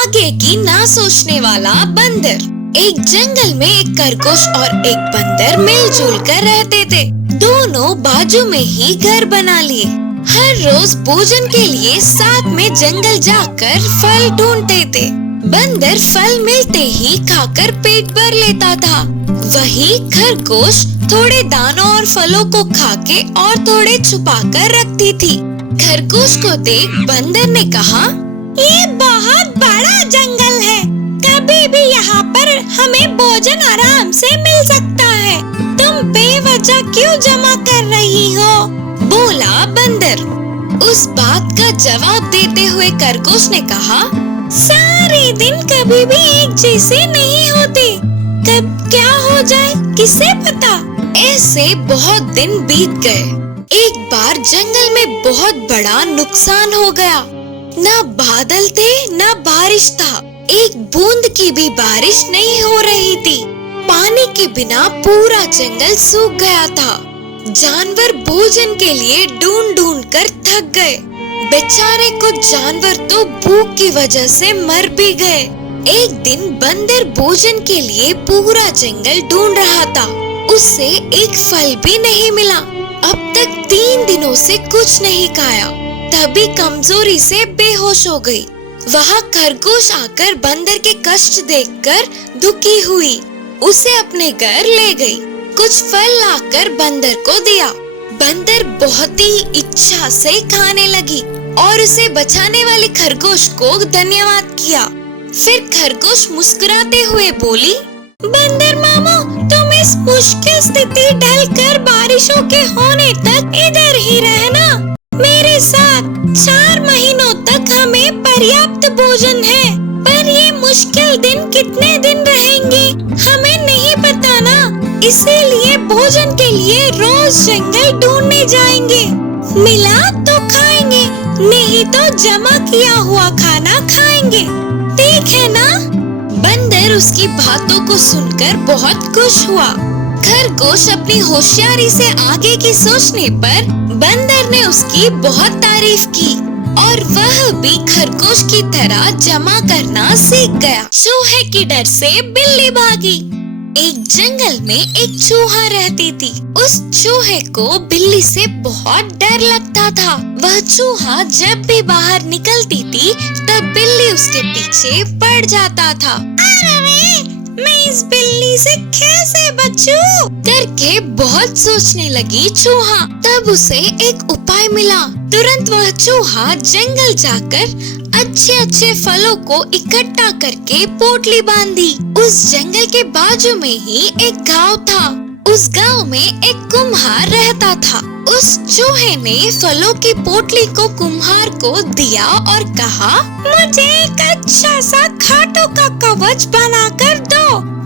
आगे की ना सोचने वाला बंदर। एक जंगल में एक खरगोश और एक बंदर मिलजुल कर रहते थे। दोनों बाजू में ही घर बना लिए। हर रोज भोजन के लिए साथ में जंगल जाकर फल ढूंढते थे। बंदर फल मिलते ही खाकर पेट भर लेता था। वही खरगोश थोड़े दानों और फलों को खाके और थोड़े छुपा कर रखती थी। खरगोश को देख बंदर ने कहा, ये बहुत बड़ा जंगल है, कभी भी यहाँ पर हमें भोजन आराम से मिल सकता है। तुम बेवजह क्यों जमा कर रही हो? बोला बंदर। उस बात का जवाब देते हुए खरगोश ने कहा, सारे दिन कभी भी एक जैसे नहीं होते, कब क्या हो जाए किसे पता। ऐसे बहुत दिन बीत गए। एक बार जंगल में बहुत बड़ा नुकसान हो गया। न बादल थे न बारिश था। एक बूंद की भी बारिश नहीं हो रही थी। पानी के बिना पूरा जंगल सूख गया था। जानवर भोजन के लिए ढूंढ ढूंढ कर थक गए। बेचारे कुछ जानवर तो भूख की वजह से मर भी गए। एक दिन बंदर भोजन के लिए पूरा जंगल ढूंढ रहा था। उसे एक फल भी नहीं मिला। अब तक 3 दिनों से कुछ नहीं खाया। तभी कमजोरी से बेहोश हो गई। वहाँ खरगोश आकर बंदर के कष्ट देखकर दुखी हुई। उसे अपने घर ले गई। कुछ फल लाकर बंदर को दिया। बंदर बहुत ही इच्छा से खाने लगी और उसे बचाने वाले खरगोश को धन्यवाद किया। फिर खरगोश मुस्कुराते हुए बोली, बंदर मामा, तुम इस मुश्किल स्थिति ढलकर बारिशों के होने तक इधर ही रहना। मेरे साथ 4 महीनों तक हमें पर्याप्त भोजन है, पर ये मुश्किल दिन कितने दिन रहेंगे हमें नहीं पता ना। इसीलिए भोजन के लिए रोज जंगल ढूंढने जाएंगे। मिला तो खाएंगे, नहीं तो जमा किया हुआ खाना खाएंगे। ठीक है ना? बंदर उसकी बातों को सुनकर बहुत खुश हुआ। खरगोश अपनी होशियारी से आगे की सोचने पर बंदर ने उसकी बहुत तारीफ की और वह भी खरगोश की तरह जमा करना सीख गया। चूहे की डर से बिल्ली भागी। एक जंगल में एक चूहा रहती थी। उस चूहे को बिल्ली से बहुत डर लगता था। वह चूहा जब भी बाहर निकलती थी तब बिल्ली उसके पीछे पड़ जाता था। अरे मैं इस बिल्ली से कैसे बचूं? करके बहुत सोचने लगी चूहा। तब उसे एक उपाय मिला। तुरंत वह चूहा जंगल जाकर अच्छे फलों को इकट्ठा करके पोटली बांधी। उस जंगल के बाजू में ही एक गांव था। उस गांव में एक कुम्हार रहता था। उस चूहे ने फलों की पोटली को कुम्हार को दिया और कहा, मुझे एक अच्छा सा खाटों का कवच बना कर दो।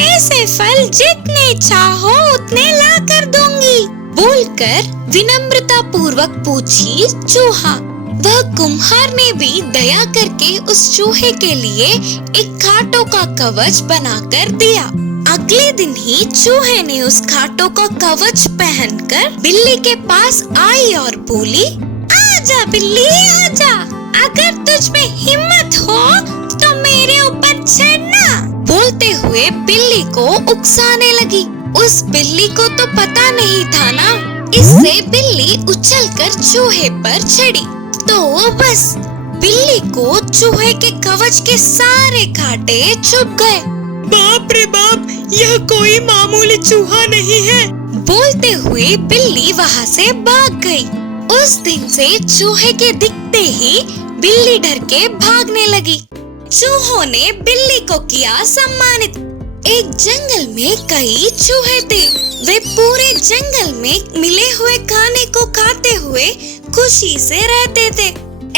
ऐसे फल जितने चाहो उतने ला कर दूंगी। बोलकर विनम्रता पूर्वक पूछी चूहा। वह कुम्हार ने भी दया करके उस चूहे के लिए एक खाटों का कवच बनाकर दिया। अगले दिन ही चूहे ने उस खाटों का कवच पहनकर बिल्ली के पास आई और बोली, आजा बिल्ली आजा, अगर तुझ में हिम्मत हो तो मेरे ऊपर चढ़ना। बोलते हुए बिल्ली को उकसाने लगी। उस बिल्ली को तो पता नहीं था ना। इससे बिल्ली उछलकर चूहे पर चढ़ी तो बस बिल्ली को चूहे के कवच के सारे कांटे चुभ गए। बाप रे बाप, यह कोई मामूली चूहा नहीं है। बोलते हुए बिल्ली वहाँ से भाग गई। उस दिन से चूहे के दिखते ही बिल्ली डर के भागने लगी। चूहों ने बिल्ली को किया सम्मानित। एक जंगल में कई चूहे थे। वे पूरे जंगल में मिले हुए खाने को खाते हुए खुशी से रहते थे।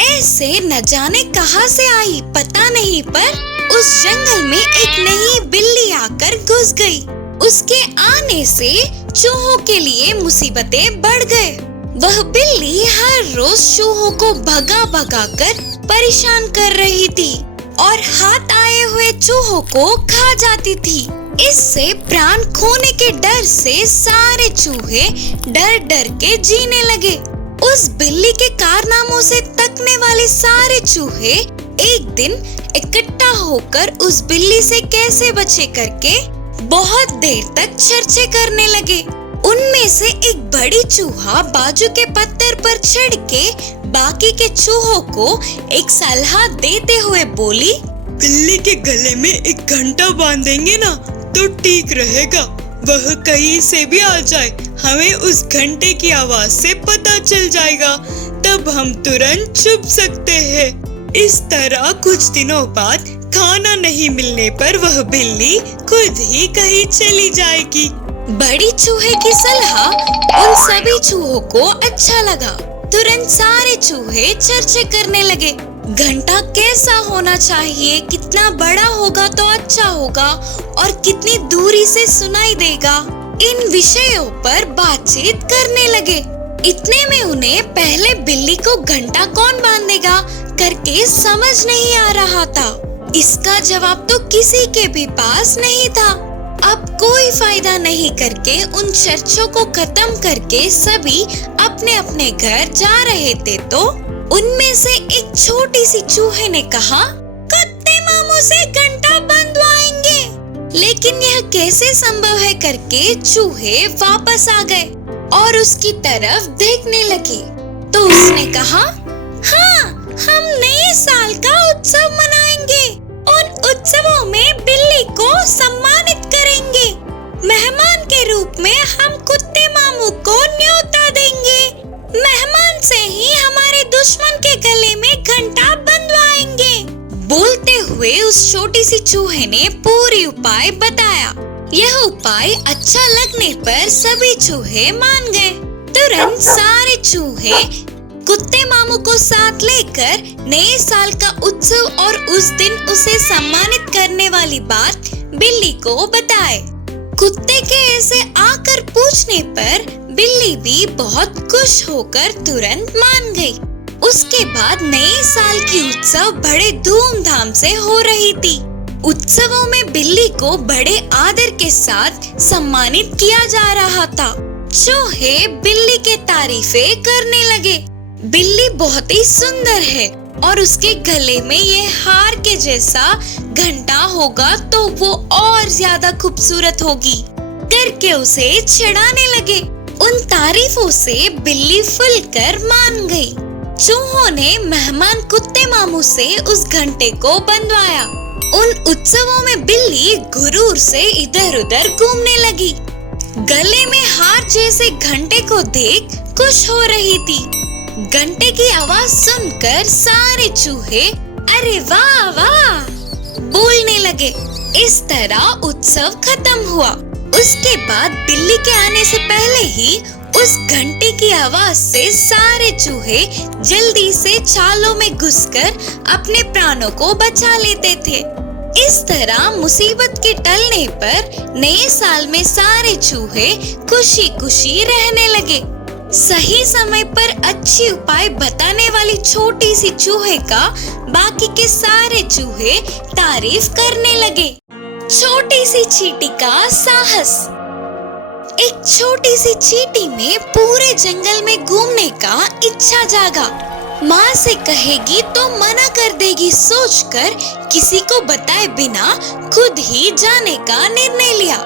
ऐसे न जाने कहां से आई पता नहीं, पर उस जंगल में एक नई बिल्ली आकर घुस गई। उसके आने से चूहों के लिए मुसीबतें बढ़ गए। वह बिल्ली हर रोज चूहों को भगा भगा कर परेशान कर रही थी और हाथ आए हुए चूहों को खा जाती थी। इससे प्राण खोने के डर से सारे चूहे डर डर के जीने लगे। उस बिल्ली के कारनामों से तकने वाले सारे चूहे एक दिन इकट्ठा होकर उस बिल्ली से कैसे बचे करके बहुत देर तक चर्चा करने लगे। उनमें से एक बड़ी चूहा बाजू के पत्थर पर चढ़ के बाकी के चूहों को एक सलाह देते हुए बोली, बिल्ली के गले में एक घंटा बांधेंगे ना तो ठीक रहेगा। वह कहीं से भी आ जाए, हमें उस घंटे की आवाज से पता चल जाएगा, तब हम तुरंत छुप सकते हैं। इस तरह कुछ दिनों बाद खाना नहीं मिलने पर वह बिल्ली खुद ही कहीं चली जाएगी। बड़ी चूहे की सलाह उन सभी चूहों को अच्छा लगा। तुरंत सारे चूहे चर्चा करने लगे, घंटा कैसा होना चाहिए, कितना बड़ा होगा तो अच्छा होगा और कितनी दूरी से सुनाई देगा। इन विषयों पर बातचीत करने लगे। इतने में उन्हें पहले बिल्ली को घंटा कौन बांधेगा करके समझ नहीं आ रहा था। इसका जवाब तो किसी के भी पास नहीं था। अब कोई फायदा नहीं करके उन चर्चों को खत्म करके सभी अपने अपने घर जा रहे थे तो उनमें से एक छोटी सी चूहे ने कहा, कुत्ते मामू से घंटा बंधवाएंगे। लेकिन यह कैसे संभव है करके चूहे वापस आ गए और उसकी तरफ देखने लगे। तो उसने कहा, हाँ, हम नए साल का उत्सव मनाएंगे। उन उत्सवों में बिल्ली को सम्मानित करेंगे। मेहमान के रूप में हम कुत्ते मामू को न्योता देंगे। मेहमान से ही हमारे दुश्मन के गले में घंटा बंधवाएंगे। बोलते हुए उस छोटी सी चूहे ने पूरी उपाय बताया। यह उपाय अच्छा लगने पर सभी चूहे मान गए। तुरंत सारे चूहे कुत्ते मामू को साथ लेकर नए साल का उत्सव और उस दिन उसे सम्मानित करने वाली बात बिल्ली को बताए। कुत्ते के ऐसे आकर पूछने पर बिल्ली भी बहुत खुश होकर तुरंत मान गई। उसके बाद नए साल की उत्सव बड़े धूमधाम से हो रही थी। उत्सवों में बिल्ली को बड़े आदर के साथ सम्मानित किया जा रहा था। चूहे बिल्ली के तारीफें करने लगे। बिल्ली बहुत ही सुंदर है और उसके गले में ये हार के जैसा घंटा होगा तो वो और ज्यादा खूबसूरत होगी करके उसे चिढ़ाने लगे। उन तारीफों से बिल्ली फुलकर मान गई। चूहों ने मेहमान कुत्ते मामू से उस घंटे को बंधवाया। उन उत्सवों में बिल्ली गुरूर से इधर उधर घूमने लगी। गले में हार जैसे घंटे को देख खुश हो रही थी। घंटे की आवाज सुनकर सारे चूहे अरे वाह वाह बोलने लगे। इस तरह उत्सव खत्म हुआ। उसके बाद बिल्ली के आने से पहले ही उस घंटे की आवाज से सारे चूहे जल्दी से चालों में घुसकर अपने प्राणों को बचा लेते थे। इस तरह मुसीबत के टलने पर नए साल में सारे चूहे खुशी खुशी रहने लगे। सही समय पर अच्छी उपाय बताने वाली छोटी सी चूहे का बाकी के सारे चूहे तारीफ करने लगे। छोटी सी चींटी का साहस। एक छोटी सी चींटी में पूरे जंगल में घूमने का इच्छा जागा। माँ से कहेगी तो मना कर देगी सोचकर किसी को बताए बिना खुद ही जाने का निर्णय लिया।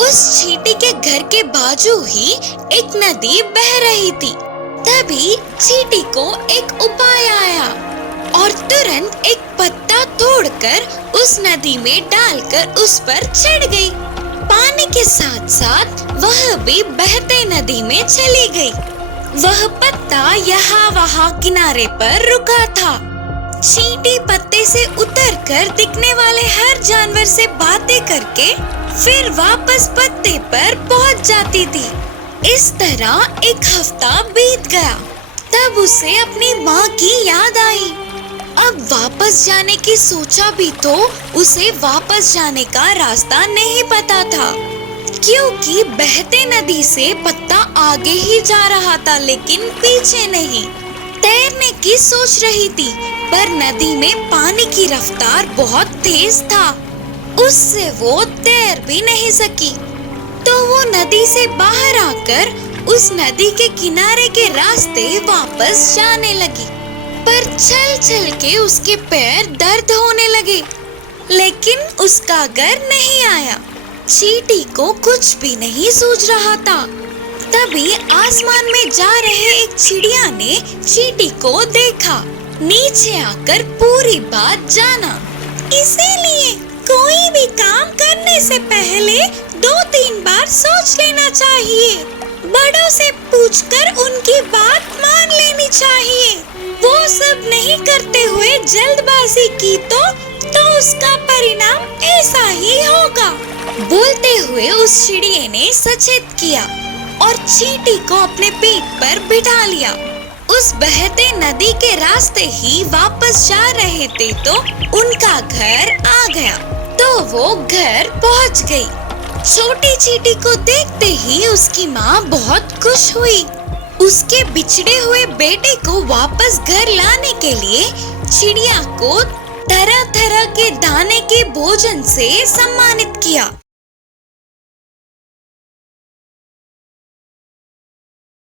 उस चींटी के घर के बाजू ही एक नदी बह रही थी। तभी चींटी को एक उपाय आया और तुरंत एक पत्ता तोड़कर उस नदी में डालकर उस पर चढ़ गई। पानी के साथ साथ वह भी बहते नदी में चली गई। वह पत्ता यहाँ वहाँ किनारे पर रुका था। चींटी पत्ते से उतरकर दिखने वाले हर जानवर से बातें करके फिर वापस पत्ते पर पहुँच जाती थी। इस तरह एक हफ्ता बीत गया। तब उसे अपनी माँ की याद आई। अब वापस जाने की सोचा भी तो उसे वापस जाने का रास्ता नहीं पता था, क्योंकि बहते नदी से पत्ता आगे ही जा रहा था लेकिन पीछे नहीं। तैरने की सोच रही थी पर नदी में पानी की रफ्तार बहुत तेज था, उससे वो तैर भी नहीं सकी। तो वो नदी से बाहर आकर उस नदी के किनारे के रास्ते वापस जाने लगी। पर चल चल के उसके पैर दर्द होने लगे, लेकिन उसका घर नहीं आया। चींटी को कुछ भी नहीं सूझ रहा था। तभी आसमान में जा रहे एक चिड़िया ने चींटी को देखा। नीचे आकर पूरी बात जाना। इसीलिए कोई भी काम करने से पहले 2-3 बार सोच लेना चाहिए। बड़ों से पूछकर उनकी बात मान लेनी चाहिए। वो सब नहीं करते हुए जल्दबाजी की तो उसका परिणाम ऐसा ही होगा। बोलते हुए उस चिड़िया ने सचेत किया और चींटी को अपने पीठ पर बिठा लिया। उस बहते नदी के रास्ते ही वापस जा रहे थे तो उनका घर आ गया। तो वो घर पहुंच गई। छोटी चींटी को देखते ही उसकी माँ बहुत खुश हुई। उसके बिछड़े हुए बेटे को वापस घर लाने के लिए चिड़िया को तरह तरह के दाने के भोजन से सम्मानित किया।